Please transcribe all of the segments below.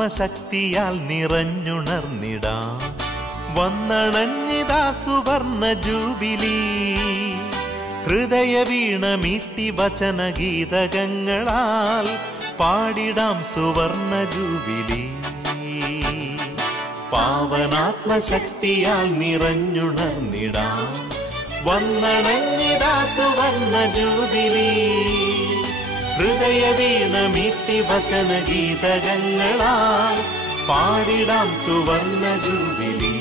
ആത്മശക്തിയാൽ നിറഞ്ഞുണർന്നിടാം. വന്നണഞ്ഞിതാ സുവർണ ജൂബിലി. ഹൃദയ വീണമീട്ടി വചനഗീതകങ്ങളാൽ പാടിടാം സുവർണ ജൂബിലി. പാവനാത്മശക്തിയാൽ നിറഞ്ഞുണർന്നിടാം. വന്നണഞ്ഞിതാ സുവർണ ജൂബിലി. ഹൃദയ വീണമീട്ടി വചനഗീതകങ്ങളാൽ പാടിടാം സുവർണ ജൂബിലി.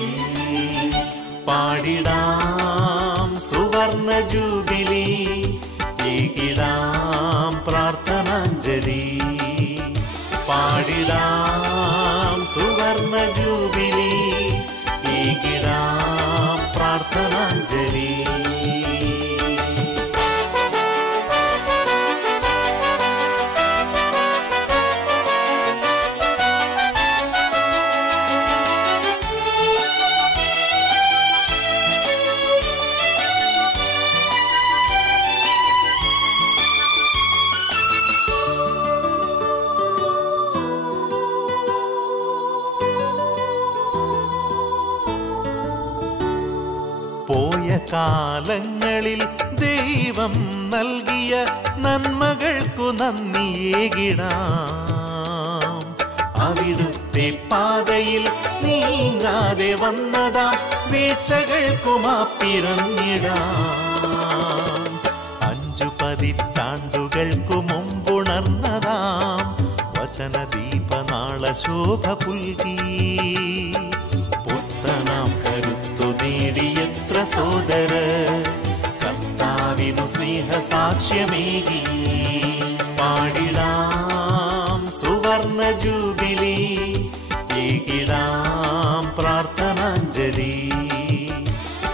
പാടിടാം സുവർണ ജൂബിലി. ഏകിടാം പ്രാർത്ഥനാഞ്ജലി. പാടിടാം സുവർണ ജൂബിലി. ഏകിടാം പ്രാർത്ഥനാഞ്ജലി. കാലങ്ങളിൽ ദൈവം നൽകിയ നന്മകൾക്കു നന്ദിയേകിടാം. അവിടുത്തെ പാതയിൽ നീങ്ങാതെ വന്നതാ വീഴ്ചകൾക്കു മാപ്പിറങ്ങിടാം. 5 പതിറ്റാണ്ടുകൾക്കു മുമ്പുണർന്നതാം വചനദീപനാള ശോഭ പുൽകി. പുത്രനാം കരുത്തു നേടിയ സോദര കർത്താവിൻ സ്നേഹ സാക്ഷ്യമേകി. പാടിടാം സുവർണ ജൂബിലി. ഏകിടാം പ്രാർത്ഥനാഞ്ജലി.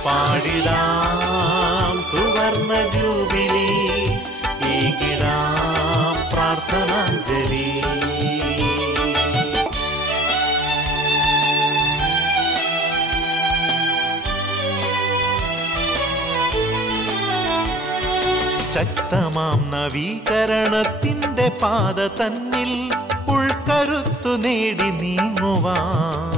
പാടിടാം സുവർണ ജൂബിലി. ഏകിടാം പ്രാർത്ഥനാഞ്ജലി. ശക്തമാം നവീകരണത്തിന്റെ പാത തന്നിൽ ഉൾക്കരുത്തു നേടി നീങ്ങുവാൻ.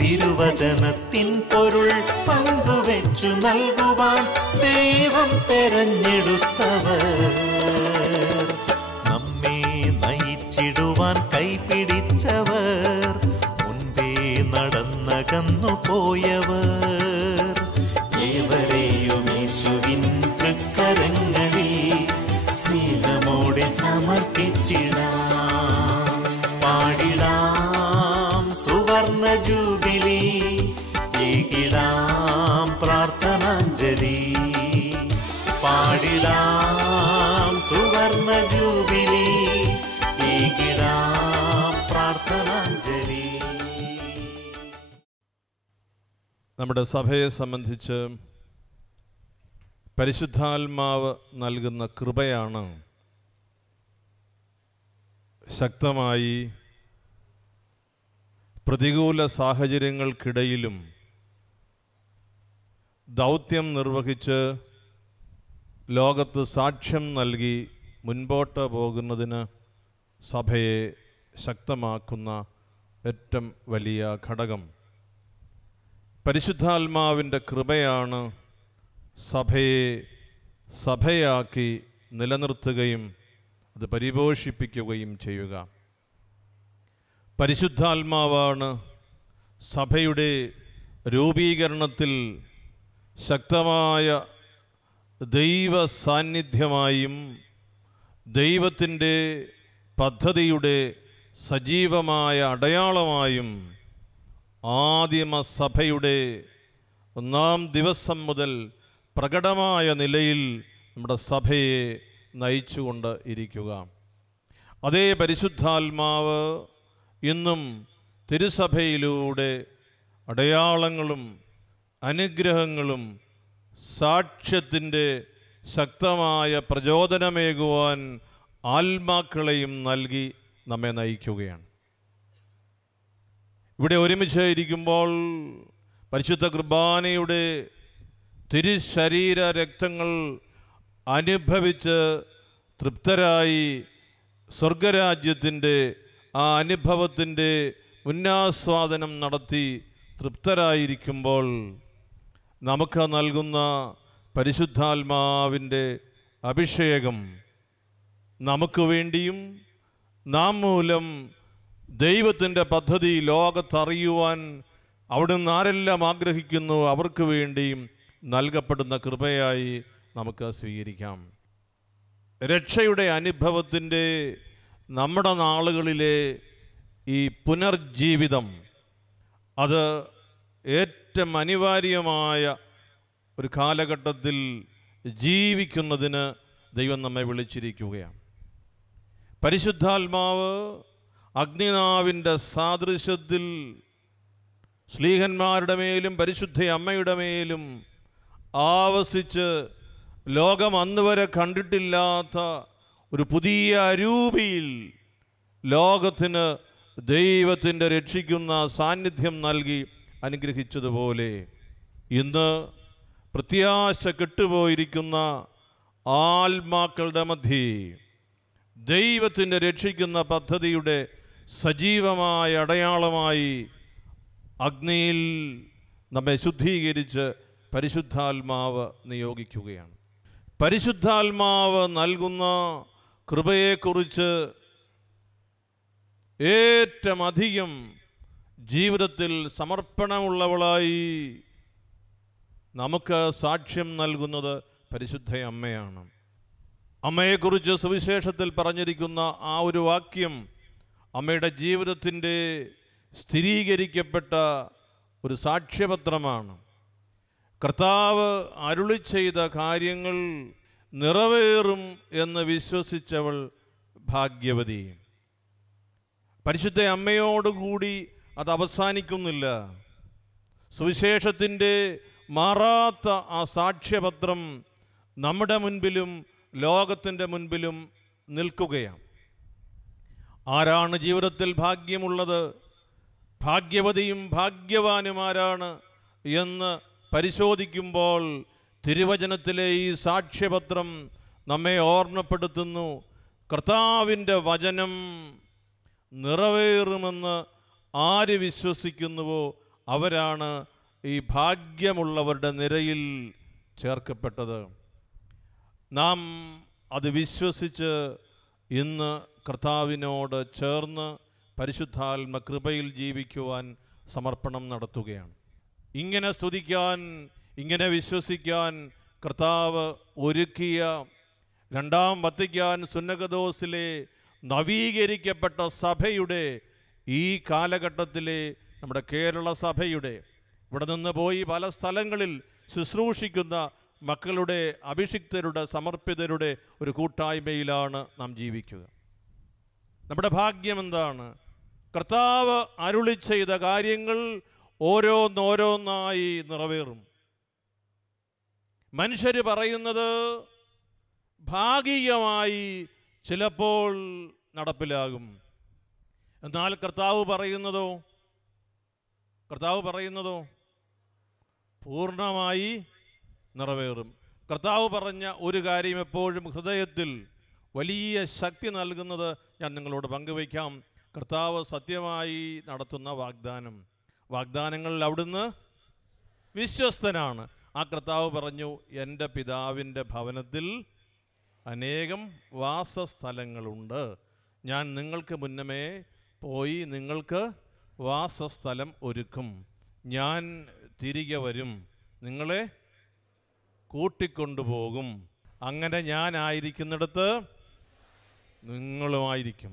തിരുവചനത്തിൻ പൊരുൾ പങ്കുവെച്ചു നൽകുവാൻ ദൈവം തെരഞ്ഞെടുത്തവർ. നമ്മെ നയിച്ചിടുവാൻ കൈപിടിച്ചവർ. മുൻപേ നടന്നകന്നു പോയവർ. ഏവരെയും യേശുവിൻ സ്നേഹമോടെ സമർപ്പിച്ചിടാം. പാടിടാം സുവർണ ജൂബിലി. ഏകിടാം പ്രാർത്ഥനാഞ്ജലി. പാടിടാം സുവർണ ജൂബിലി. ഏകിടാം പ്രാർത്ഥനാഞ്ജലി. നമ്മുടെ സഭയെ സംബന്ധിച്ച് പരിശുദ്ധാത്മാവ് നൽകുന്ന കൃപയാണ് ശക്തമായി പ്രതികൂല സാഹചര്യങ്ങൾക്കിടയിലും ദൗത്യം നിർവഹിച്ച് ലോകത്ത് സാക്ഷ്യം നൽകി മുൻപോട്ട് പോകുന്നതിന് സഭയെ ശക്തമാക്കുന്ന ഏറ്റവും വലിയ ഘടകം. പരിശുദ്ധാത്മാവിൻ്റെ കൃപയാണ് സഭയെ സഭയാക്കി നിലനിർത്തുകയും അത് പരിപോഷിപ്പിക്കുകയും ചെയ്യുക. പരിശുദ്ധാത്മാവാണ് സഭയുടെ രൂപീകരണത്തിൽ ശക്തമായ ദൈവ സാന്നിധ്യമായും ദൈവത്തിൻ്റെ പദ്ധതിയുടെ സജീവമായ അടയാളമായും ആദിമ സഭയുടെ 1-ാം ദിവസം മുതൽ പ്രകടമായ നിലയിൽ നമ്മുടെ സഭയെ നയിച്ചുകൊണ്ട് ഇരിക്കുക. അതേ പരിശുദ്ധാത്മാവ് ഇന്നും തിരുസഭയിലൂടെ അടയാളങ്ങളും അനുഗ്രഹങ്ങളും സാക്ഷ്യത്തിൻ്റെ ശക്തമായ പ്രചോദനമേകുവാൻ ആത്മാക്കളെയും നൽകി നമ്മെ നയിക്കുകയാണ്. ഇവിടെ ഒരുമിച്ച് ഇരിക്കുമ്പോൾ പരിശുദ്ധ കുർബാനയുടെ തിരുശരീര രക്തങ്ങൾ അനുഭവിച്ച് തൃപ്തരായി സ്വർഗരാജ്യത്തിൻ്റെ ആ അനുഭവത്തിൻ്റെ മുന്നാസ്വാദനം നടത്തി തൃപ്തരായിരിക്കുമ്പോൾ നമുക്ക് നൽകുന്ന പരിശുദ്ധാത്മാവിൻ്റെ അഭിഷേകം നമുക്ക് വേണ്ടിയും നാം മൂലം ദൈവത്തിൻ്റെ പദ്ധതി ലോകത്തറിയുവാൻ അവിടുന്ന് ആരെല്ലാം ആഗ്രഹിക്കുന്നു അവർക്ക് വേണ്ടിയും നൽകപ്പെടുന്ന കൃപയായി നമുക്ക് സ്വീകരിക്കാം. രക്ഷയുടെ അനുഭവത്തിൻ്റെ നമ്മുടെ നാളുകളിലെ ഈ പുനർജീവിതം അത് ഏറ്റവും അനിവാര്യമായ ഒരു കാലഘട്ടത്തിൽ ജീവിക്കുന്നതിന് ദൈവം നമ്മെ വിളിച്ചിരിക്കുകയാണ്. പരിശുദ്ധാത്മാവ് അഗ്നിനാവിൻ്റെ സാദൃശ്യത്തിൽ ശ്ലീഹന്മാരുടെ മേലും പരിശുദ്ധ അമ്മയുടെ മേലും ആവസിച്ച് ലോകം അന്നുവരെ കണ്ടിട്ടില്ലാത്ത ഒരു പുതിയ അരൂപിയിൽ ലോകത്തിന് ദൈവത്തിൻ്റെ രക്ഷിക്കുന്ന സാന്നിധ്യം നൽകി അനുഗ്രഹിച്ചതുപോലെ ഇന്ന് പ്രത്യാശ കെട്ടുപോയിരിക്കുന്ന ആത്മാക്കളുടെ മധ്യേ ദൈവത്തിൻ്റെ രക്ഷിക്കുന്ന പദ്ധതിയുടെ സജീവമായ അടയാളമായി അഗ്നിയിൽ നമ്മെ ശുദ്ധീകരിച്ച് പരിശുദ്ധാത്മാവ് നിയോഗിക്കുകയാണ്. പരിശുദ്ധാത്മാവ് നൽകുന്ന കൃപയെക്കുറിച്ച് ഏറ്റവും അധികം ജീവിതത്തിൽ സമർപ്പണമുള്ളവളായി നമുക്ക് സാക്ഷ്യം നൽകുന്നത് പരിശുദ്ധ അമ്മയാണ്. അമ്മയെക്കുറിച്ച് സുവിശേഷത്തിൽ പറഞ്ഞിരിക്കുന്ന ആ ഒരു വാക്യം അമ്മയുടെ ജീവിതത്തിൻ്റെ സ്ഥിരീകരിക്കപ്പെട്ട ഒരു സാക്ഷ്യപത്രമാണ്. കർത്താവ് അരുളി ചെയ്ത കാര്യങ്ങൾ നിറവേറും എന്ന് വിശ്വസിച്ചവൾ ഭാഗ്യവതി. പരിശുദ്ധ അമ്മയോടുകൂടി അത് അവസാനിക്കുന്നില്ല. സുവിശേഷത്തിൻ്റെ മാറാത്ത ആ സാക്ഷ്യപത്രം നമ്മുടെ മുൻപിലും ലോകത്തിൻ്റെ മുൻപിലും നിൽക്കുകയാണ്. ആരാണ് ജീവിതത്തിൽ ഭാഗ്യമുള്ളത്, ഭാഗ്യവതിയും ഭാഗ്യവാനുമാരാണ് എന്ന് പരിശോധിക്കുമ്പോൾ തിരുവചനത്തിലെ ഈ സാക്ഷ്യപത്രം നമ്മെ ഓർമ്മപ്പെടുത്തുന്നു. കർത്താവിൻ്റെ വചനം നിറവേറുമെന്ന് ആര് വിശ്വസിക്കുന്നുവോ അവരാണ് ഈ ഭാഗ്യമുള്ളവരുടെ നിരയിൽ ചേർക്കപ്പെട്ടത്. നാം അത് വിശ്വസിച്ച് ഇന്ന് കർത്താവിനോട് ചേർന്ന് പരിശുദ്ധാത്മ കൃപയിൽ ജീവിക്കുവാൻ സമർപ്പണം നടത്തുകയാണ്. ഇങ്ങനെ സ്തുതിക്കാൻ, ഇങ്ങനെ വിശ്വസിക്കാൻ കർത്താവ് ഒരുക്കിയ രണ്ടാം വത്തിക്കാൻ സുന്നകദോസിലെ നവീകരിക്കപ്പെട്ട സഭയുടെ ഈ കാലഘട്ടത്തിലെ നമ്മുടെ കേരള സഭയുടെ ഇവിടെ നിന്ന് പോയി പല സ്ഥലങ്ങളിൽ ശുശ്രൂഷിക്കുന്ന മക്കളുടെ അഭിഷിക്തരുടെ സമർപ്പിതരുടെ ഒരു കൂട്ടായ്മയിലാണ് നാം ജീവിക്കുക. നമ്മുടെ ഭാഗ്യം എന്താണ്? കർത്താവ് അരുളി ചെയ്ത കാര്യങ്ങൾ ഓരോന്നോരോന്നായി നിറവേറും. മനുഷ്യർ പറയുന്നത് ഭാഗികമായി ചിലപ്പോൾ നടപ്പിലാകും. എന്നാൽ കർത്താവ് പറയുന്നതോ പൂർണ്ണമായി നിറവേറും. കർത്താവ് പറഞ്ഞ ഒരു കാര്യം എപ്പോഴും ഹൃദയത്തിൽ വലിയ ശക്തി നൽകുന്നത് ഞാൻ നിങ്ങളോട് പങ്കുവയ്ക്കാം. കർത്താവ് സത്യമായി നടത്തുന്ന വാഗ്ദാനങ്ങളിൽ അവിടുന്ന് വിശ്വസ്തനാണ്. ആ കർത്താവ് പറഞ്ഞു, എൻ്റെ പിതാവിൻ്റെ ഭവനത്തിൽ അനേകം വാസസ്ഥലങ്ങളുണ്ട്. ഞാൻ നിങ്ങൾക്ക് മുന്നമേ പോയി നിങ്ങൾക്ക് വാസസ്ഥലം ഒരുക്കും. ഞാൻ തിരികെ വരും, നിങ്ങളെ കൂട്ടിക്കൊണ്ടുപോകും. അങ്ങനെ ഞാനായിരിക്കുന്നിടത്ത് നിങ്ങളുമായിരിക്കും.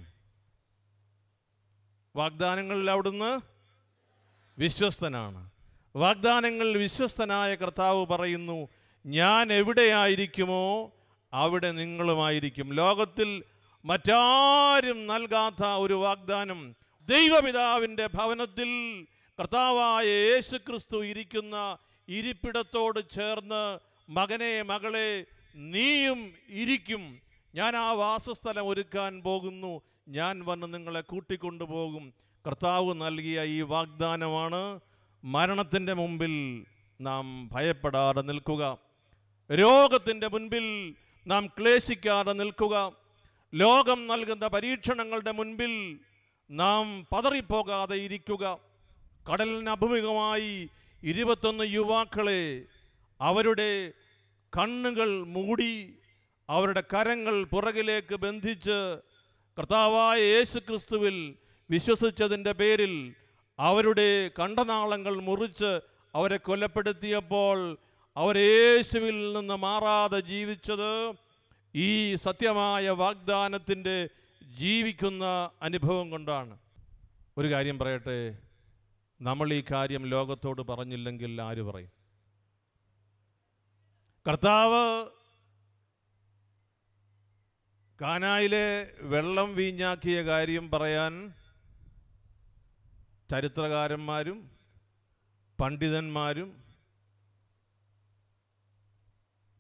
വാഗ്ദാനങ്ങളിൽ അവിടുന്ന് വിശ്വസ്തനാണ്. വാഗ്ദാനങ്ങളിൽ വിശ്വസ്തനായ കർത്താവ് പറയുന്നു, ഞാൻ എവിടെയായിരിക്കുമോ അവിടെ നിങ്ങളുമായിരിക്കും. ലോകത്തിൽ മറ്റാരും നൽകാത്ത ഒരു വാഗ്ദാനം. ദൈവപിതാവിൻ്റെ ഭവനത്തിൽ കർത്താവായ യേശു ക്രിസ്തു ഇരിക്കുന്ന ഇരിപ്പിടത്തോട് ചേർന്ന് മകനെ മകളെ നീയും ഇരിക്കും. ഞാൻ ആ വാസസ്ഥലം ഒരുക്കാൻ പോകുന്നു, ഞാൻ വന്ന് നിങ്ങളെ കൂട്ടിക്കൊണ്ടുപോകും. കർത്താവ് നൽകിയ ഈ വാഗ്ദാനമാണ്. മരണത്തിൻ്റെ മുമ്പിൽ നാം ഭയപ്പെടാതെ നിൽക്കുക, രോഗത്തിൻ്റെ മുൻപിൽ നാം ക്ലേശിക്കാതെ നിൽക്കുക, ലോകം നൽകുന്ന പരീക്ഷണങ്ങളുടെ മുൻപിൽ നാം പതറിപ്പോകാതെ ഇരിക്കുക. കടലിന് അഭിമുഖമായി 21 യുവാക്കളെ അവരുടെ കണ്ണുകൾ മൂടി അവരുടെ കരങ്ങൾ പുറകിലേക്ക് ബന്ധിച്ച് കർത്താവായ യേശു ക്രിസ്തുവിൽ വിശ്വസിച്ചതിൻ്റെ പേരിൽ അവരുടെ കണ്ടനാളങ്ങൾ മുറിച്ച് അവരെ കൊലപ്പെടുത്തിയപ്പോൾ അവർ യേശുവിൽ നിന്ന് മാറാതെ ജീവിച്ചത് ഈ സത്യമായ വാഗ്ദാനത്തിൻ്റെ ജീവിക്കുന്ന അനുഭവം കൊണ്ടാണ്. ഒരു കാര്യം പറയട്ടെ, നമ്മൾ ഈ കാര്യം ലോകത്തോട് പറഞ്ഞില്ലെങ്കിൽ ആര് പറയും? കർത്താവ് കാനായിലെ വെള്ളം വീഞ്ഞാക്കിയ കാര്യം പറയാൻ ചരിത്രകാരന്മാരും പണ്ഡിതന്മാരും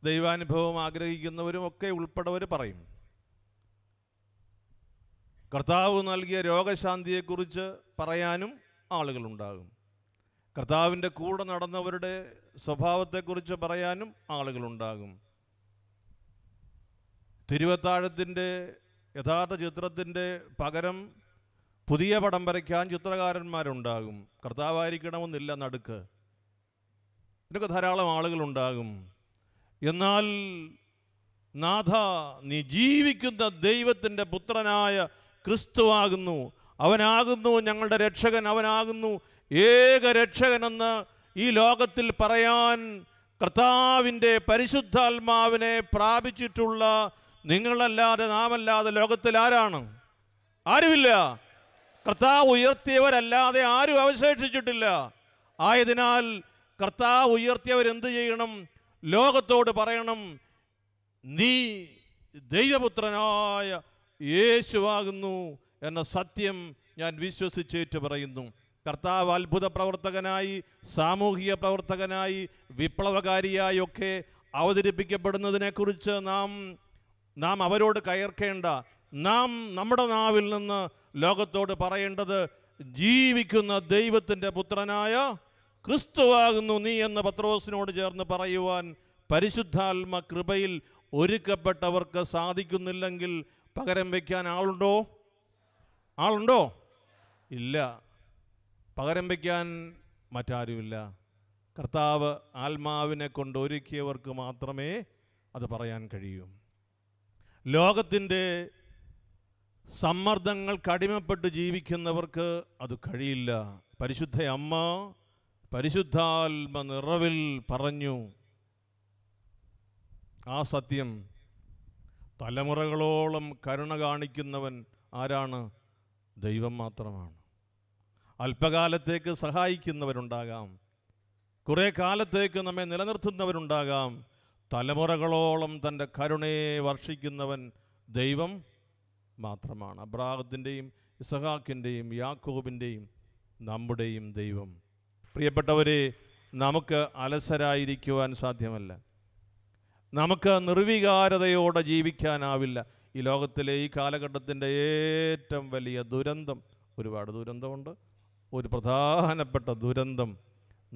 ദൈവാനുഭവം ആഗ്രഹിക്കുന്നവരും ഒക്കെ ഉൾപ്പെടവർ പറയും. കർത്താവ് നൽകിയ രോഗശാന്തിയെക്കുറിച്ച് പറയാനും ആളുകളുണ്ടാകും. കർത്താവിൻ്റെ കൂടെ നടന്നവരുടെ സ്വഭാവത്തെക്കുറിച്ച് പറയാനും ആളുകളുണ്ടാകും. തിരുവത്താഴത്തിൻ്റെ യഥാർത്ഥ ചിത്രത്തിൻ്റെ പകരം പുതിയ പടം വരയ്ക്കാൻ ചിത്രകാരന്മാരുണ്ടാകും. കർത്താവായിരിക്കണമെന്നില്ല നടുക്ക്. ഇതിനൊക്കെ ധാരാളം ആളുകളുണ്ടാകും. എന്നാൽ നാഥ, നീ ജീവിക്കുന്ന ദൈവത്തിൻ്റെ പുത്രനായ ക്രിസ്തുവാകുന്നു, അവനാകുന്നു ഞങ്ങളുടെ രക്ഷകൻ, അവനാകുന്നു ഏക രക്ഷകനെന്ന് ഈ ലോകത്തിൽ പറയാൻ കർത്താവിൻ്റെ പരിശുദ്ധാത്മാവിനെ പ്രാപിച്ചിട്ടുള്ള നിങ്ങളല്ലാതെ നാമല്ലാതെ ലോകത്തിൽ ആരാണ്? ആരുമില്ല. കർത്താവ് ഉയർത്തിയവരല്ലാതെ ആരും അവശേഷിച്ചിട്ടില്ല. ആയതിനാൽ കർത്താവ് ഉയർത്തിയവരെന്ത് ചെയ്യണം? ലോകത്തോട് പറയണം, നീ ദൈവപുത്രനായ യേശുവാകുന്നു എന്ന സത്യം ഞാൻ വിശ്വസിച്ചേറ്റ് പറയുന്നു. കർത്താവ് അത്ഭുത പ്രവർത്തകനായി, സാമൂഹിക പ്രവർത്തകനായി, വിപ്ലവകാരിയായി ഒക്കെ അവതരിപ്പിക്കപ്പെടുന്നതിനെക്കുറിച്ച് നാം അവരോട് കയർക്കേണ്ട. നാം നമ്മുടെ നാവിൽ നിന്ന് ലോകത്തോട് പറയേണ്ടത് ജീവിക്കുന്ന ദൈവത്തിൻ്റെ പുത്രനായ ക്രിസ്തുവാകുന്നു നീ എന്ന് പത്രോസിനോട് ചേർന്ന് പറയുവാൻ പരിശുദ്ധാത്മ കൃപയിൽ ഒരുക്കപ്പെട്ടവർക്ക് സാധിക്കുന്നില്ലെങ്കിൽ പകരം വയ്ക്കാൻ ആളുണ്ടോ? ഇല്ല. പകരം വയ്ക്കാൻ മറ്റാരുമില്ല. കർത്താവ് ആത്മാവിനെ കൊണ്ട് ഒരുക്കിയവർക്ക് മാത്രമേ അത് പറയാൻ കഴിയൂ. ലോകത്തിൻ്റെ സമ്മർദ്ദങ്ങൾക്ക് അടിമപ്പെട്ട് ജീവിക്കുന്നവർക്ക് അത് കഴിയില്ല. പരിശുദ്ധ അമ്മ പരിശുദ്ധാത്മ നിറവിൽ പറഞ്ഞു. ആ സത്യം തലമുറകളോളം കരുണ കാണിക്കുന്നവൻ ആരാണ്? ദൈവം മാത്രമാണ്. അല്പകാലത്തേക്ക് സഹായിക്കുന്നവരുണ്ടാകാം, കുറേ കാലത്തേക്ക് നമ്മെ നിലനിർത്തുന്നവരുണ്ടാകാം. തലമുറകളോളം തൻ്റെ കരുണയെ വർഷിക്കുന്നവൻ ദൈവം മാത്രമാണ്. അബ്രാഹത്തിൻ്റെയും ഇസഹാക്കിൻ്റെയും യാക്കോബിൻ്റെയും നമ്മുടെയും ദൈവം. പ്രിയപ്പെട്ടവരെ, നമുക്ക് അലസരായിരിക്കുവാൻ സാധ്യമല്ല. നമുക്ക് നിർവികാരതയോടെ ജീവിക്കാനാവില്ല. ഈ ലോകത്തിലെ ഈ കാലഘട്ടത്തിൻ്റെ ഏറ്റവും വലിയ ദുരന്തം, ഒരുപാട് ദുരന്തമുണ്ട്, ഒരു പ്രധാനപ്പെട്ട ദുരന്തം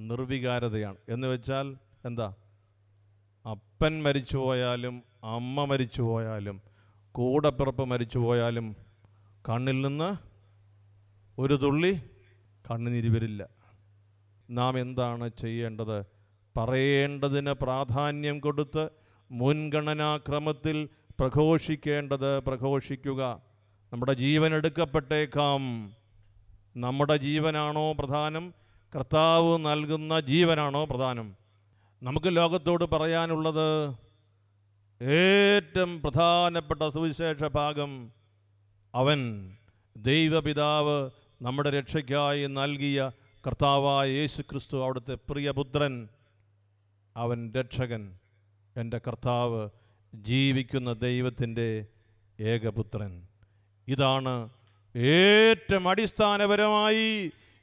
നിർവികാരതയാണ്. എന്ന് വെച്ചാൽ എന്താ? അപ്പൻ മരിച്ചു പോയാലും അമ്മ മരിച്ചു പോയാലും കൂടപ്പിറപ്പ് മരിച്ചു പോയാലും കണ്ണിൽ നിന്ന് ഒരു തുള്ളി കണ്ണുനീര് വരില്ല. നാം എന്താണ് ചെയ്യേണ്ടത്? പറയേണ്ടതിന് പ്രാധാന്യം കൊടുത്ത് മുൻഗണനാക്രമത്തിൽ പ്രഘോഷിക്കേണ്ടത് പ്രഘോഷിക്കുക. നമ്മുടെ ജീവൻ എടുക്കപ്പെട്ടേക്കാം. നമ്മുടെ ജീവനാണോ പ്രധാനം? കർത്താവ് നൽകുന്ന ജീവനാണോ പ്രധാനം? നമുക്ക് ലോകത്തോട് പറയാനുള്ളത് ഏറ്റവും പ്രധാനപ്പെട്ട സുവിശേഷ ഭാഗം, അവൻ ദൈവപിതാവ് നമ്മുടെ രക്ഷയ്ക്കായി നൽകിയ കർത്താവായ യേശു ക്രിസ്തു, അവിടുത്തെ പ്രിയപുത്രൻ, അവൻ രക്ഷകൻ, എൻ്റെ കർത്താവ്, ജീവിക്കുന്ന ദൈവത്തിൻ്റെ ഏകപുത്രൻ. ഇതാണ് ഏറ്റവും അടിസ്ഥാനപരമായി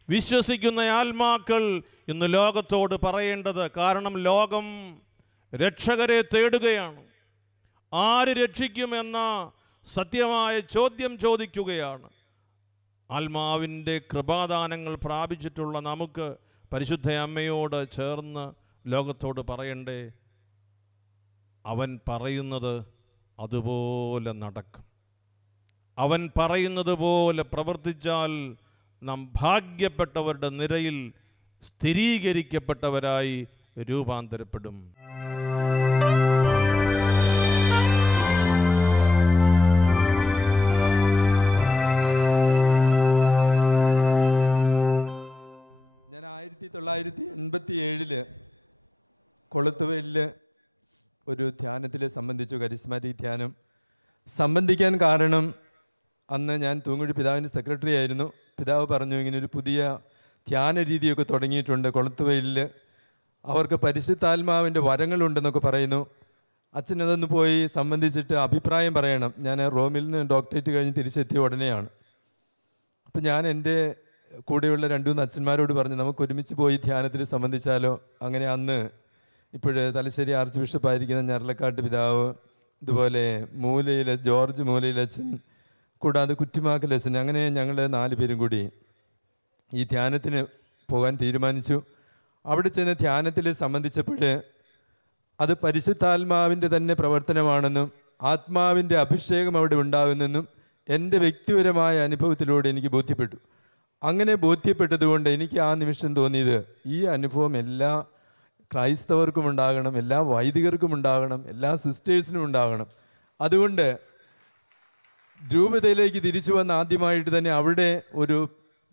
വിശ്വസിക്കുന്ന ആത്മാക്കൾ ഇന്ന് ലോകത്തോട് പറയേണ്ടത്. കാരണം ലോകം രക്ഷകരെ തേടുകയാണ്. ആര് രക്ഷിക്കുമെന്ന സത്യമായ ചോദ്യം ചോദിക്കുകയാണ്. ആത്മാവിൻ്റെ കൃപാദാനങ്ങൾ പ്രാപിച്ചിട്ടുള്ള നമുക്ക് പരിശുദ്ധ അമ്മയോട് ചേർന്ന് ലോകത്തോട് പറയണ്ടേ, അവൻ പറയുന്നത് അതുപോലെ നടക്കും. അവൻ പറയുന്നത് പോലെ പ്രവർത്തിച്ചാൽ നാം ഭാഗ്യപ്പെട്ടവരുടെ നിരയിൽ സ്ഥിരീകരിക്കപ്പെട്ടവരായി രൂപാന്തരപ്പെടും. ഞാൻ 1987 കൊളുത്തുവയിൽ ഒരു ധ്യാനത്തിൽ സംബന്ധിച്ചു, കരിസ്മാറ്റിക് ധ്യാനം. സംബന്ധിക്കാൻ കാരണം, അന്ന് ഞാൻ തൂങ്ങുഴി പിതാവിൻ്റെ സെക്രട്ടറി ആയിരുന്നു. പിതാവ് പറഞ്ഞു, ഇങ്ങനെ ഒരു പുതിയ ധ്യാന രീതിയൊക്കെ തുടങ്ങിയിട്ടുണ്ട് കൊളുത്തുവയിൽ, അവർക്ക് പരിശുദ്ധാത്മാവിൻ്റെ വരങ്ങളുണ്ടെന്നൊക്കെ പറയുന്നു. അച്ഛൻ അതൊന്ന് പോയി സംബന്ധിച്ചിട്ട് അഭിപ്രായം പറയണം. ഞാൻ റോമിൽ നിന്ന് ഡോക്ടറേറ്റ് കഴിഞ്ഞ് തിരിച്ചെത്തിയ ഉടനെയാണ്. അപ്പം ഞാൻ എൻ്റെ കൂടെയുള്ള 2-3 അച്ഛന്മാരോട് പറഞ്ഞു, നമുക്ക് ഒരുമിച്ച് പോയി ധ്യാനത്തിൽ സംബന്ധിച്ചാലോ. അങ്ങനെ അന്ന് ഇപ്പോഴ് തലശ്ശേരി ആർച്ച് ബിഷപ്പായിരിക്കുന്ന ഞർലക്കാട്ട് പിതാവ്, ഇതുപോലെ ജോർജ് മൂലയിലച്ഛൻ, കൂടാതെ കുറ്റിമാക്കലച്ഛൻ, അങ്ങനെ ഞങ്ങൾ 4 പേരും കൂടി ഈ ധ്യാനത്തിന് പോകാൻ തീരുമാനിച്ചു. അവിടെ ചെന്ന് ധ്യാനത്തിൽ സംബന്ധിച്ചപ്പോൾ അത് പരിശുദ്ധാത്മാവിൻ്റെ തന്നെ പ്രവർത്തനമാണെന്നും ആത്മാവിൻ്റെ അഭിഷേകം അവിടെ ഉണ്ടാകുന്നെന്നും എൻ്റെ വ്യക്തിപരമായ അനുഭവത്തിലൂടെ എനിക്ക് ബോധ്യപ്പെട്ടു. അങ്ങനെ ബോധ്യപ്പെട്ടതുകൊണ്ട് എനിക്ക് ആ നിമിഷം തോന്നിയത്, ഈ അനുഭവം എല്ലാ ക്രൈസ്തവർക്കും ഉണ്ടാകണം, എല്ലാ വൈദികർക്കും ഉണ്ടാകണം, എല്ലാ സിസ്റ്റേഴ്സിനും ഉണ്ടാകണം. അതുകൊണ്ട് രൂപതയിലേക്ക് തിരിച്ചു വന്ന ആദ്യമായിട്ട് തന്നെ അവിടെ ഒരു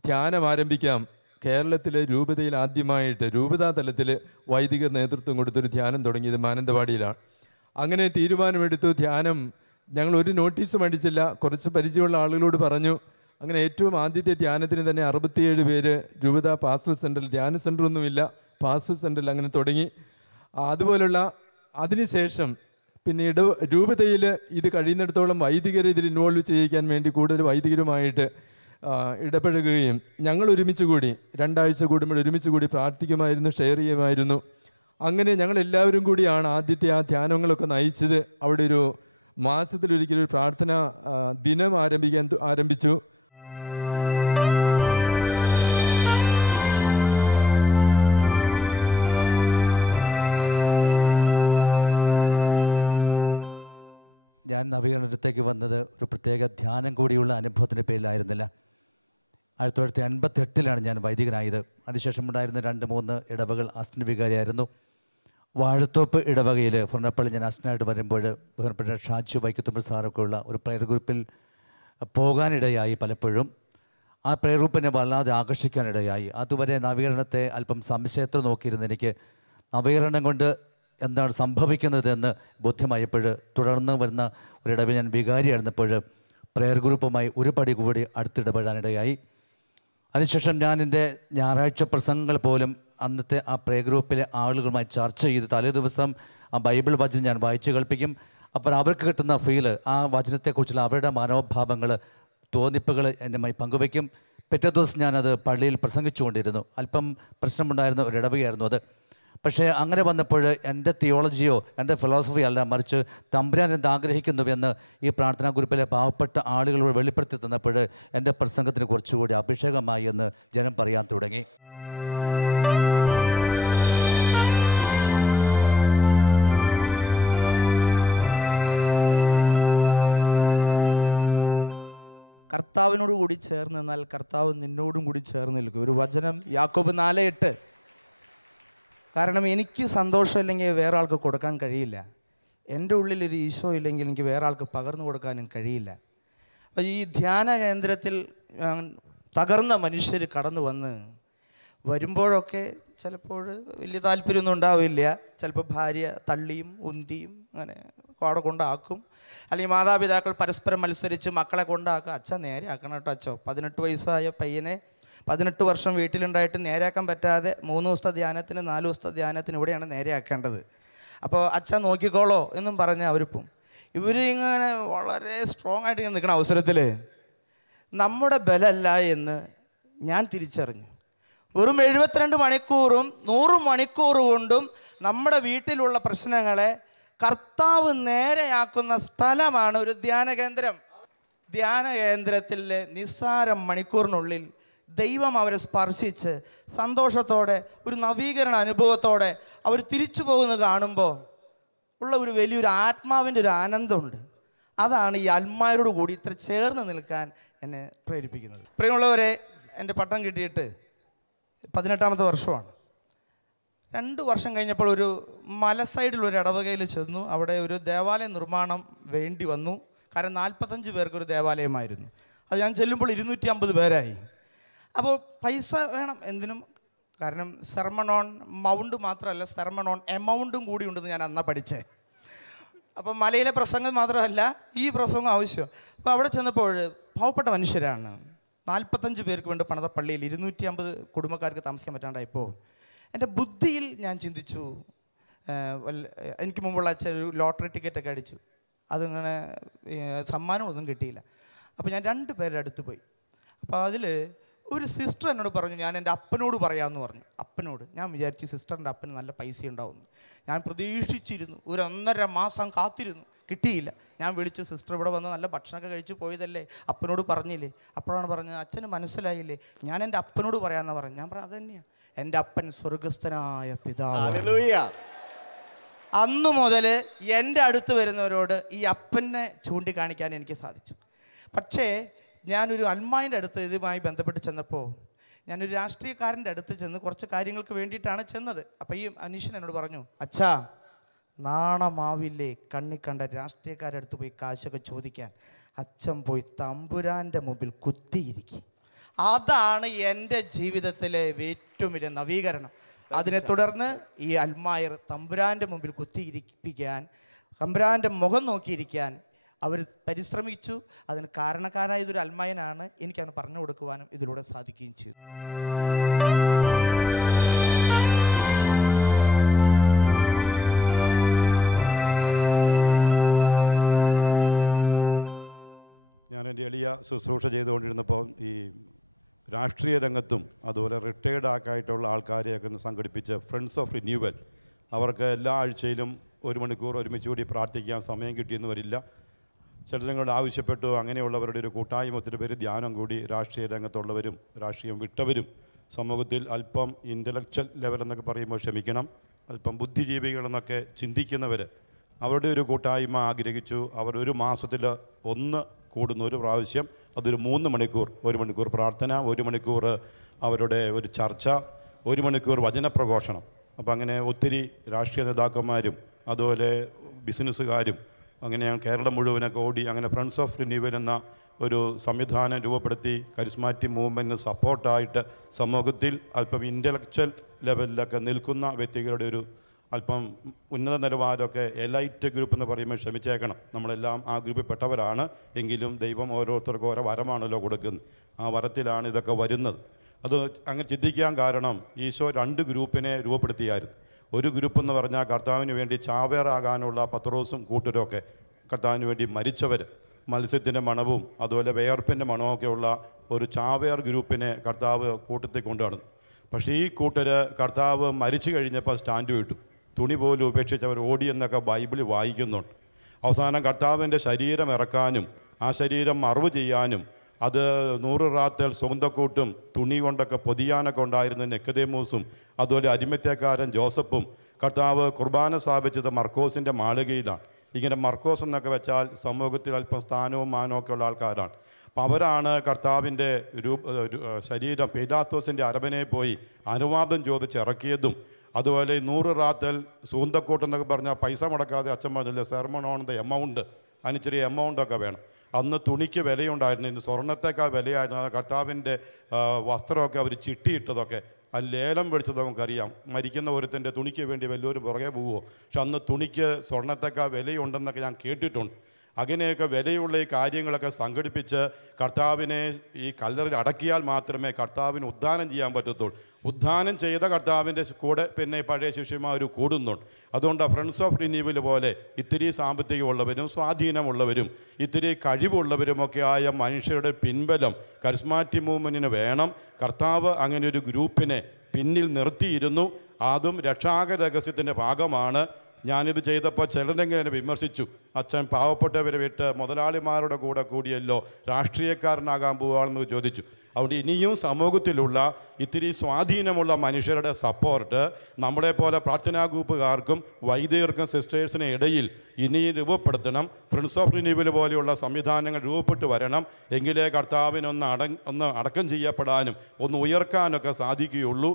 ധ്യാനം ആരംഭിക്കാം. കേരളത്തിലെ രൂപതയിൽ ആദ്യമായിട്ട് രൂപതാ തലത്തിൽ വൈദികർ നേതൃത്വം കൊടുത്തൊരു ധ്യാനം തുടങ്ങിയത് മാനന്തവാടിയിലാണ്. അങ്ങനെ തീരുമാനമെടുത്തു. ധ്യാനം ഞങ്ങൾ ഒരു നോട്ടീസും അടിച്ചില്ല, കുറച്ച് പരിചയമുള്ള ആളുകളോട് പറഞ്ഞു. അങ്ങനെ ഏറ്റവും ആദ്യത്തെ ധ്യാനത്തിന് തന്നെ 67 പേര് രൂപത പാസ്റ്റർ സെൻ്ററിൽ, ധ്യാന സെൻ്ററൊന്നുമില്ല, പാസ്റ്റർ സെൻ്ററിൽ അങ്ങനെ തുടങ്ങി. അതുപോലുള്ള അതിനുശേഷം പിന്നെ രൂപതയിൽ ഇത് കഴിയുന്നിടത്തോളം വൈദികരെ ഇതിൽ ഇൻവോൾവ് ചെയ്യിക്കാൻ വേണ്ടി കൂടുതൽ വൈദികരുമായിട്ട് ഇടപഴകുകയും ഞങ്ങൾ ഒരുമിച്ച് കൂടി 2 ആഴ്ച കൂടുമ്പോൾ ഒരുമിച്ച് കൂടി പ്രാർത്ഥിക്കുമായിരുന്നു, ഷെയർ ചെയ്യുമായിരുന്നു. അങ്ങനെ ഞങ്ങളെല്ലാവരും കൂടിയാണ് ആദ്യത്തെ ആ ധ്യാനങ്ങളൊക്കെ നയിച്ചത്. അവിടെ ഒരു മാസത്തിലൊരിക്കലൊരു പ്രാർത്ഥന ദിനം ആരംഭിച്ചു. ഞാൻ നവീകരണത്തേക്ക് വന്നത് ഒരു പ്രത്യേക ധ്യാനം കൂടിയുള്ള അനുഭവത്തിൻ്റെ പേരിലായിരുന്നില്ല. 1988 ഞാൻ വൈദികനായത്. അതിനുശേഷമുണ്ടായിരുന്ന 2-3 ഇടവകൾ അസിസ്റ്റന്റ് വികാരിയായിരുന്നു. വാഴത്തോപ്പ് ഇടവകയിൽ ഫുർണപ്പള്ളി ഞാൻ അസിസ്റ്റൻ്റായിട്ട് വരുമ്പോൾ ബഹുമാനപ്പെട്ട ഷാജു വൈക്കത്തുമ്പൽ സാറൊക്കെ ഉള്ള ഒരു പ്രയർ ഗ്രൂപ്പിൽ പോകാനിടയായി. പലപ്പോഴും ആ പ്രയർ ഗ്രൂപ്പിനെ വല്ലാതെ ആകർഷിക്കാനിടയായി. അതുവരെ നവീകരണത്തെ അല്പം സംശയത്തിൽ നോക്കിയിരുന്ന എനിക്ക് നവീകരണം കൊണ്ട് എന്താണ് സംഭവിക്കുന്നതെന്ന് ബോധ്യമായപ്പോൾ തുടർന്ന് വരുന്ന ഒരിടവിൽ ഞാൻ വികാരിയായിരുന്നപ്പോൾ പ്രയർ ഗ്രൂപ്പുമായി ഒരു പടി കൂടി അടുത്തിടപെടാനിടയായി. അതിനുശേഷം ഞാൻ എൻ്റെ ഞായറാഴ്ച പ്രസംഗങ്ങൾ പോലും അന്നത്തെ ആ പ്രയർ ഗ്രൂപ്പിലെ ആളുകളുമായി ചർച്ച ചെയ്ത് തലേ ദിവസം ആ ബൈബിൾ വചനം ഞാൻ വായിച്ചു കേൾപ്പിക്കും. അപ്പോൾ അവർക്ക് കിട്ടുന്ന ഫീല്, ആ വചനത്തെക്കുറിച്ചുള്ള അവരുടെ മനോഭാവങ്ങൾ, തോന്നിപ്പുകൾ എന്നുമായി പങ്കുവയ്ക്കും. പിറ്റേ ദിവസം ഞാനത് പള്ളിയിൽ പ്രസംഗിച്ചുകൊണ്ടിരുന്നു. അല്പം പ്രശ്നമുണ്ടായിരുന്ന ഒരു ഇടവകയായിരുന്നു അത്. പക്ഷേ അങ്ങനെ വന്നപ്പോൾ എൻ്റെ തിയോളജിയോ എൻ്റെ ഫിലോസഫിയോ അല്ല, മറിച്ച് തമ്പുരാൻ എന്ത് ആഗ്രഹിക്കുന്നുവെന്ന് ഈ പ്രാർത്ഥനാ ഗ്രൂപ്പിലെ പാവപ്പെട്ട ആളുകളോട് വെളിപ്പെടുത്തി തന്നപ്പോൾ എൻ്റെ പ്രസംഗത്തിന് കുറച്ചുകൂടി അഭിഷേകമായി എന്ന് ജനം പറയാൻ തുടങ്ങി. കർത്താവിനോട് കൂടി ചേർന്ന് നിന്നാൽ കർത്താവ് നിന്നോടും കൂടി ചേർന്ന് നിൽക്കും. ഒരു വചനം യാക്കോബ് 4:8. കാരണം എനിക്ക് സന്തോഷമില്ലെങ്കിൽ വേറെ ആൾക്ക് കൊടുക്കാൻ കഴിയില്ല. എൻ്റെ ഉള്ളിലൊരു ഈശോ ഇല്ലെങ്കിൽ എനിക്ക് വേറെ ആൾക്ക് പകർന്നു കൊടുക്കാനും കഴിയില്ല. അപ്പോൾ ഈ ധ്യാന കേന്ദ്രത്തിൽ തകർന്ന മനുഷ്യർ കടന്നു വരുമ്പോഴൊക്കെ ചിലപ്പോൾ വലിയ താല്പര്യമൊന്നും ഉണ്ടാവില്ല. ചിലപ്പോൾ ഭാര്യ തള്ളിയും ഉന്തിയും അങ്ങനെ അവിടെ കൊണ്ടാക്കും. അല്ലെങ്കിൽ മാതാപിതാക്കൾ പരസ്പരം മത്സരിച്ച് മക്കളെ കൊണ്ടാക്കും. അച്ഛൻ നേരെ ആക്കണം കേട്ടോ അച്ഛോ. 18 വയസ്സായ പയ്യനെ 18 വർഷം വീട്ടിലുണ്ടായിട്ട് നേരെയാക്കാൻ പറ്റാതെ 3 ദിവസത്തെ ധ്യാനത്തിന് 4 ദിവസത്തെ ധ്യാനത്തിന് ഇവിടെയാണ് നേരെയാക്കേണ്ടത്. അപ്പോൾ അച്ഛൻ നോക്കിക്കോളോ എന്നും പറഞ്ഞ് അവരിപ്പം ഇവരിങ്ങനെ വളരെ സ്ട്രോങ് ആയിട്ട് ഇങ്ങനെ നിൽക്കുന്ന അവസരത്തിൽ നമ്മുടെ ബലമല്ല എന്ന് ഞാൻ തിരിച്ചറിഞ്ഞു. വെറും 72 മണിക്കൂറും 100 മണിക്കൂർ കൊണ്ടും നമ്മുടെ വീട്ടിലുള്ള പ്രശ്നങ്ങളെ കർത്താവ് നേരെയാക്കുന്ന സ്ഥലമാണ് ഒരു ധ്യാന കേന്ദ്രം. ധ്യാന കേന്ദ്രത്തിലെ നിസ്സാര മണിക്കൂറിനുള്ളിൽ ദൈവം അവരെ സ്പർശിച്ച് സന്തോഷത്തോടെ ഒരു നവീകരണ അനുഭവത്തോടെ അവർ തിരിച്ചു പോകുന്നത് കാണുമ്പോൾ ഉള്ള ഒരു വലിയൊരു ആത്മാവിൻ്റെ ഒരു ആനന്ദമുണ്ട്. അതാണ് ഈ അൽമായരോട് കൂടി ഇത്ര ചേർന്ന് നിൽക്കാൻ എന്നെ പ്രേരിപ്പിക്കുന്നത്. പ്രിയമുള്ളവരെ, എൻ്റെ പട്ടം കിട്ടിയിട്ട് 18ാമത്തെ വർഷമാണ്. 2 വർഷം കഴിഞ്ഞപ്പോൾ ഒരു മല സൈഡിലൊരു ഇടവകയിൽ ചെന്നു. അവിടെ ഒരു ദേവാലയ നിർമ്മാണം വേണ്ടി വന്നു. കാരണം 45 പേർക്കൊരു ദേവാലയമായിരുന്നു. അത് ഞാൻ ചെല്ലുമ്പോൾ 250 പേരായി. അപ്പോൾ പൈസ വേണം എന്തിനും. കാരണം സെർമൺ ഓൺ മൗണ്ട് മാത്രമല്ല, സെർമൺ ഓൺ എമൗണ്ടും കൂടി ഉണ്ടെന്ന് ഞാൻ അന്നാ പഠിച്ചേ. അപ്പം മലയിലെ പ്രസംഗം മാത്രമല്ല, ഈ പ്രസംഗം ആവശ്യം. അപ്പോൾ അവിടെ ചെന്നപ്പോൾ പാവപ്പെട്ട മനുഷ്യരാണ്. 45 പേർക്ക് വേണ്ടി പണിത പള്ളിയിൽ 250 കുടുംബക്കാർക്ക് താമസിക്കാൻ പറ്റാണ്ടായപ്പോൾ എൻ്റെ ബുദ്ധിയിൽ ഞാൻ ചിന്തിച്ചു, എനിക്ക് മുമ്പുള്ള ഒരു ലോട്ടറി ടിക്കറ്റൊക്കെ അടിച്ചു. അതിങ്ങനെ സമ്മാനമൊന്നും കിട്ടിയില്ല. അപ്പോൾ ഞാൻ 2 പേരുടെ അടുത്ത് പോയി. അപ്പോൾ അതിൽ ഒരു സിസ്റ്റർ എന്നോട് പറഞ്ഞു, ഞാൻ എൻ്റെ അപ്പനോട് പറയാമെന്ന് പറഞ്ഞു. അപ്പനോട് ഞാൻ വിചാരിച്ചു സിസ്റ്ററിൻ്റെ അപ്പന് നല്ല പൈസ ഉണ്ടാവുന്നു. ഞാൻ പ്രതീക്ഷിച്ചിരുന്നു. ഒരു 1.5 മാസം കാത്തിരുന്നു, കിട്ടിയില്ല. ഞാൻ വിളിച്ചു, സിസ്റ്റർ ഇവിടെ വന്ന് നല്ല ഭക്ഷണമൊക്കെ കഴിച്ച് പോയതല്ലേ, അപ്പനോട് പറഞ്ഞില്ലേ? അപ്പോഴാണ് പറഞ്ഞത്, അച്ഛന് മനസ്സിലായില്ലേ, ഞാൻ എൻ്റെ അപ്പനോട് പറയാമെന്നാണ് പറഞ്ഞു. ഞാൻ പറഞ്ഞു, അതന്നെയാണ് എൻ്റെ അപ്പൻ സ്വർഗസ്ഥനായ പിതാവ്. അന്നു മുതൽ എൻ്റെ അടുത്ത് വരുന്നവരോട് ഈ അപ്പനെ ചൂണ്ടിക്കാണിക്കാൻ എനിക്ക് സാധിച്ചു. പക്ഷേ ഞാനൊരു അൽമായിൻ്റെ അടുത്ത് ഇതുമായി ബന്ധപ്പെട്ട് ചെന്നപ്പോൾ ഞാനൊരു രാഷ്ട്രീയക്കാരൻ്റെ അടുത്ത് ചെന്ന് കുറച്ച് കാര്യങ്ങൾക്ക് വേണ്ടിയിട്ടാണ് ചെന്നത്. അപ്പോൾ ഈ അനീഷൻ എന്നോട് പറഞ്ഞു, അച്ഛാ നാണമാവില്ലേ കണ്ണിക്കണ്ട രാഷ്ട്രീയക്കാരുടെ അടുത്ത് പോയി കാശൊക്കെ ചോദിക്കാൻ? അച്ഛൻ പോയി തമ്പുരാൻ്റെ മുമ്പിൽ കുത്തിയിരിക്കും. അതാണ് എൻ്റെ ജീവിതത്തിലെ ഏറ്റവും വലിയ നവീകരണം. അതിനെ തുടർന്ന് ഈ അൽമായർ തമ്പുരാൻ്റെ മുമ്പിൽ കുത്തിയിരിപ്പിക്കാൻ, തമ്പുരാൻ്റെ മുഖം നോക്കിയിരിക്കാൻ അവർ പരിശ്രമിച്ചു. അതിന് കാരണക്കാരായ ഇതൊരു അൽമായനാണ്. എനിക്കത് പറഞ്ഞു കൊടുക്കുവാനും ഇതിലൂടെ സാധിക്കുകയും ചെയ്തു. ഞാൻ എൻ്റെ എളിയ ശുശ്രൂഷ ചെയ്തുകൊണ്ടിരുന്നപ്പോൾ ഈ രാഷ്ട്രീയ രംഗത്തും അതുപോലെ റിട്ടയേർഡ് ആക്കായിട്ടുള്ള ആൾക്കാരെയൊക്കെ ഒന്ന് സംഘടിപ്പിച്ച് ഫ്രണ്ട്സ് ഓഫ് റിന്യൂവൽ, അവർക്ക് എല്ലാ ആഴ്ചയിലും 1 മണിക്കൂർ ഒരുമിച്ച് കൂടി പ്രാർത്ഥിക്കാൻ സമയം കിട്ടിയെന്ന് വരില്ല. ചിലരങ്ങളോട് ആവശ്യപ്പെട്ടു. അങ്ങനെയുള്ളവരുടെ ഒരു കൂട്ടായ്മ, ഒത്തിരി പേര് ധ്യാനം കൂടി. രാഷ്ട്രീയ രംഗത്തുള്ളവരും രാഷ്ട്രീയം വിട്ടവരും സമൂഹത്തിൽ അല്പം ഇൻ്റലക്ച്വൽ ലെവൽ എന്നൊക്കെ പറയുമ്പോൾ ക്ഷമിക്കണം, അല്പം ബുദ്ധിജീവികളെന്നൊക്കെ ചിന്തിക്കുന്നവർ, അവരുടെ ഒരു കൂട്ടായ്മ ആഗ്രഹിച്ചു. അവർ 1 മാസത്തിൽ ഒന്ന് കൂടുന്ന ഒരു പ്രാവശ്യം, അതൊരു 3 മണിക്കൂർ, 1 മണിക്കൂർ പ്രാർത്ഥന, 1 മണിക്കൂർ അവരുടെ ഒരു ചർച്ച, 1 മണിക്കൂർ വചനപ്രഘോഷണം. അപ്പം അങ്ങനെ ഒത്തിരി രാഷ്ട്രീയ നേതാക്കന്മാരും അതുപോലെ ബിസിനസ്സുകാരും അങ്ങനെ കേരളം മുഴുവനൊക്കെ ഓടി അങ്ങനെ ഫ്രണ്ട്സ് ഓഫ് റിന്യൂവൽ എന്ന ഒരു സംവിധാനം രൂപപ്പെടുത്തി കരിസ്മാറ്റിക് മൂവ്മെൻറ്റിന് സപ്പോർട്ടായിട്ട് സമൂഹത്തിൽ അല്പം ഇൻ്റലക്ച്വൽ ലെവലിലൊക്കെ നിൽക്കുന്ന വ്യക്തികളുടെ ഒരു അല്പം ഉന്നത നിലവാരമൊക്കെ എലൈറ്റ് ഗ്രൂപ്പ് എന്ന് പറയുമ്പോൾ ക്ഷമിച്ചേക്കണം, നമ്മളെല്ലാം ആ ഗ്രൂപ്പിൽ പെട്ടവരാണ്. എങ്കിലും ദൈവം ഓരോരുത്തർക്കും ഓരോ വരമാണല്ലോ കൊടുക്കുന്നത്. ആ വരത്തിലാണ് ഇതൊക്കെ വരുന്നത്. അത് അങ്ങനെ ചിന്തിക്കാൻ കാരണം ഈശോ 2 ഗ്രൂപ്പിനെ രൂപപ്പെടുത്തിയായിരുന്നു. ഒരു ഗ്രൂപ്പ് എന്ന് പറഞ്ഞാൽ കർത്താവിന് വേണ്ടി ചാവേറാകാനുള്ള പത്രോസും കൂട്ടരും ഒക്കെ, കർത്താവിന് വേണ്ടി മരിച്ചവർ, മത്സ്യത്തിൻ്റെ മണവും അതുപോലെ വേർപ്പിൻ്റെ മണമൊക്കെ ഉള്ള ഒരു ചാവേർ ഗ്രൂപ്പിനെ കർത്താവ് കൂട്ടത്തിൽ കൊണ്ടുനടന്നു. പക്ഷേ ഈ കൂട്ടർ കർത്താവ് മരിച്ചു കഴിഞ്ഞപ്പോൾ സ്റ്റാൻഡ് വിട്ടു, തുണി പോലും ഉപേക്ഷിച്ചവർ ഓടിയെന്നൊക്കെ ബൈബിളിൽ വായിക്കുന്നുണ്ട്. അവസാനം കർത്താവിൻ്റെ ശരീരം ഇറക്കാനും ആ ശരീരം മറവ് ചെയ്യാനും അത് 100 റാത്തൽ സ്വന്തക്കൂട്ടും തുണി കൊണ്ടൊക്കെ പൊതിയാനൊക്കെ ഉണ്ടായിരുന്ന നിക്കോദേമോസും അതുപോലെ അരിമത്യക്കാരൻ ജോസഫും കർത്താവ് കുർബാന സ്ഥാപിച്ചത് മർക്കോസിൻ്റെ മാളികയിലാണ്. ഇങ്ങനെ മർക്കോസ് എന്നൊക്കെ വെച്ചാൽ സമൂഹത്തിൽ അല്പം സ്ഥാനവും മാനവും ഒക്കെ ഉള്ള ആൾക്കാരാണ്. അപ്പം അവരാണ് കർത്താവിൻ്റെ ശരീരം പീലാത്തോസിൻ്റെ അരമനയിൽ പോയി അനുവാദം ചോദിച്ചിറക്കിയതും. അതുപോലെ 100 റാത്തൽ സൂന്തക്കൂട്ടെന്നൊക്കെ പറഞ്ഞാൽ പൈസ മുടക്കാതെ അച്ഛൻ പറഞ്ഞില്ല, സെർമൺ ഓൺ ദ എമൗണ്ട്, അതിന് ചെറിയ എമൗണ്ടൊക്കെ വേണം. അന്ന് തുണിക്ക് വിലയുണ്ടായിരുന്നു, ഇന്ന് സ്വർണ്ണത്തേക്കാൾ വിലയായിരുന്നു. കർത്താവിൻ്റെ വസ്ത്രമൊക്കെ അവർ ചിട്ടിയിട്ടതൊക്കെ അത് ലേലം പിടിച്ചത് നമുക്കറിയാം. മരിക്കുന്ന ഒരുത്തൻ്റെ തുണിക്ക് വേണ്ടി വലിയൊരു പുറകെ പോവുമോ? പക്ഷെ അന്ന് തുണിക്ക് സ്വർണ്ണത്തേക്കാൾ വിലയുണ്ടെന്നൊക്കെ ഞാൻ കേട്ടിട്ടുണ്ട്. അങ്ങനെയൊക്കെ വിലയുള്ള ഈ കാര്യങ്ങളൊക്കെ സംഘടിപ്പിച്ച് കർത്താവിനെ ഈ കല്ലറിൽ അടക്കിയാൽ മാത്രമേ കർത്താവിന് ഉദ്ധാനം ചെയ്യാൻ പറ്റത്തുള്ളൂ. ഉദ്ധാനം ചെയ്ത കർത്താവിൻ്റെ കൂടെ പിന്നെ പഴയ ശിഷ്യന്മാർ കൂടുന്നുണ്ട്. അതുകൊണ്ട് ഫ്രണ്ട്സ് ഓഫ് റിന്യൂവൽ പോലെ ഇത്തിരി സാമ്പത്തികമുള്ളവരും സ്വാധീനമുള്ളവരും ഇത്തിരി കഴിവുള്ളവരുമൊക്കെ ആയ മനുഷ്യരുടെ പിൻബലം കരിസ്മാറ്റിക് മൂവ്മെൻറ്റിന് വേണം. കർത്താവ് അങ്ങനെ ഒരു ഗ്രൂപ്പിനെ പിന്നിൽ നിർത്തിയിരുന്നു. അതും രക്ഷാക രഹസ്യത്തിൻ്റെ ഭാഗമാണ്. ഞാനിത് ചെയ്തപ്പോൾ ചിലരെങ്കിലും എന്നെ വിമർശിച്ചു, അച്ഛൻ പാവപ്പെട്ടവരെ വിട്ട് മുതലാളിമാരുടെ കൂടെ കൂടിയല്ലോ, രാഷ്ട്രീയക്കാരനാകാൻ പോവുകയാണെന്ന് ചോദിച്ചു. അതുകൊണ്ട് ഇനിയും സമൂഹത്തിലുള്ള ഇത്തിരി സ്വാധീനമുള്ള മനുഷ്യരുടെ സപ്പോർട്ട് നമ്മളെപ്പോലെ പ്രാർത്ഥനാ ഗ്രൂപ്പുകാർക്കും വൈദികർക്കും സിസ്റ്റേഴ്സിനും ഇടയിൽ ഇനിയും രൂപപ്പെടുത്തണം. ഫ്രണ്ട്സ് ഓഫ് റിന്യൂവൽ പോലെയുള്ള സംവിധാനങ്ങൾ രൂപപ്പെട്ട് വരണം. എങ്കിലേ കർത്താവിനൊന്ന് അടക്കം ചെയ്യപ്പെടാനും ഒന്ന് ഉയർക്കാനൊക്കെ സാധിക്കുകയുള്ളൂ.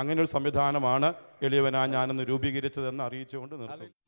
അങ്ങനെ ഒരു സംവിധാനമാണ് എളിയവനാ ഞാനൊന്ന് രൂപീകരിച്ചതെന്ന് അറിയിച്ചുകൊണ്ട് നിർത്തും.